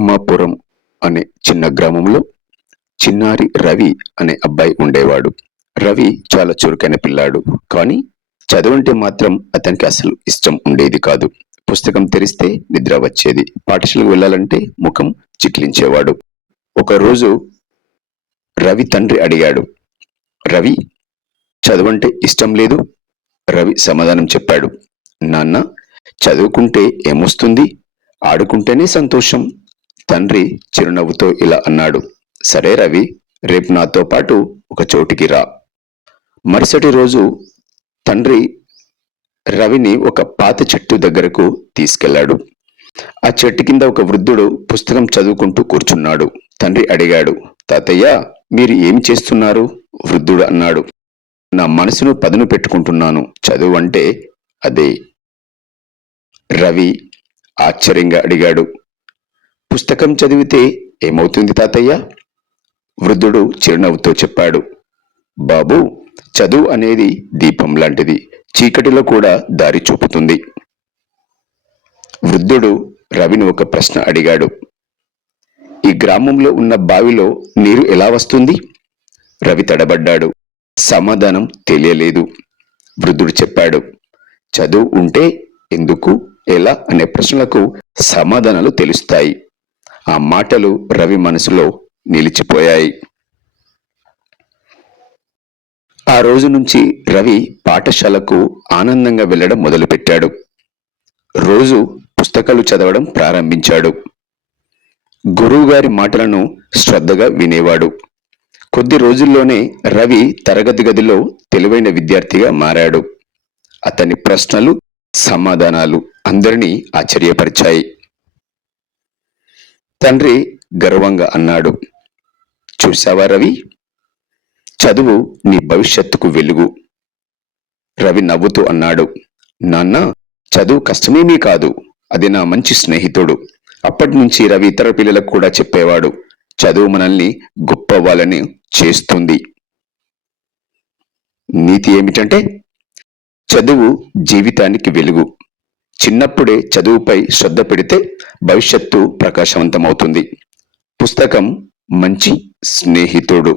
అమ్మాపురం అనే చిన్న గ్రామంలో చిన్నారి రవి అనే అబ్బాయి ఉండేవాడు. రవి చాలా చురుకైన పిల్లాడు. కానీ చదువంటే మాత్రం అతనికి అసలు ఇష్టం ఉండేది కాదు. పుస్తకం తెరిస్తే నిద్ర వచ్చేది. పాఠశాలకు వెళ్ళాలంటే ముఖం చిట్లించేవాడు. ఒకరోజు రవి తండ్రి అడిగాడు, రవి, చదువంటే ఇష్టం లేదు? రవి సమాధానం చెప్పాడు, నాన్న, చదువుకుంటే ఏమొస్తుంది? ఆడుకుంటేనే సంతోషం. తండ్రి చిరునవ్వుతో ఇలా అన్నాడు, సరే రవి, రేపు నాతో పాటు ఒక చోటికి రా. మరుసటి రోజు తండ్రి రవిని ఒక పాత చెట్టు దగ్గరకు తీసుకెళ్లాడు. ఆ చెట్టు కింద ఒక వృద్ధుడు పుస్తకం చదువుకుంటూ కూర్చున్నాడు. తండ్రి అడిగాడు, తాతయ్య, మీరు ఏమి చేస్తున్నారు? వృద్ధుడు అన్నాడు, నా మనసును పదును పెట్టుకుంటున్నాను. చదువు అంటే అదే. రవి ఆశ్చర్యంగా అడిగాడు, పుస్తకం చదివితే ఏమవుతుంది తాతయ్య? వృద్ధుడు చిరునవ్వుతో చెప్పాడు, బాబు, చదువు అనేది దీపం లాంటిది. చీకటిలో కూడా దారి చూపుతుంది. వృద్ధుడు రవిని ఒక ప్రశ్న అడిగాడు, ఈ గ్రామంలో ఉన్న బావిలో నీరు ఎలా వస్తుంది? రవి తడబడ్డాడు. సమాధానం తెలియలేదు. వృద్ధుడు చెప్పాడు, చదువు ఉంటే ఎందుకు, ఎలా అనే ప్రశ్నలకు సమాధానాలు తెలుస్తాయి. ఆ మాటలు రవి మనసులో నిలిచిపోయాయి. ఆ రోజు నుంచి రవి పాఠశాలకు ఆనందంగా వెళ్ళడం మొదలుపెట్టాడు. రోజు పుస్తకాలు చదవడం ప్రారంభించాడు. గురువుగారి మాటలను శ్రద్ధగా వినేవాడు. కొద్ది రోజుల్లోనే రవి తరగతి గదిలో తెలివైన విద్యార్థిగా మారాడు. అతని ప్రశ్నలు, సమాధానాలు అందరినీ ఆశ్చర్యపరిచాయి. తండ్రి గర్వంగా అన్నాడు, చూశావా రవి, చదువు నీ భవిష్యత్తుకు వెలుగు. రవి నవ్వుతూ అన్నాడు, నాన్న, చదువు కష్టమేమీ కాదు, అది నా మంచి స్నేహితుడు. అప్పటి నుంచి రవి ఇతర పిల్లలకు కూడా చెప్పేవాడు, చదువు మనల్ని గొప్ప వాళ్ళని చేస్తుంది. నీతి ఏమిటంటే, చదువు జీవితానికి వెలుగు. చిన్నప్పుడే చదువుపై శ్రద్ధ పెడితే భవిష్యత్తు ప్రకాశవంతమవుతుంది. పుస్తకం మంచి స్నేహితుడు.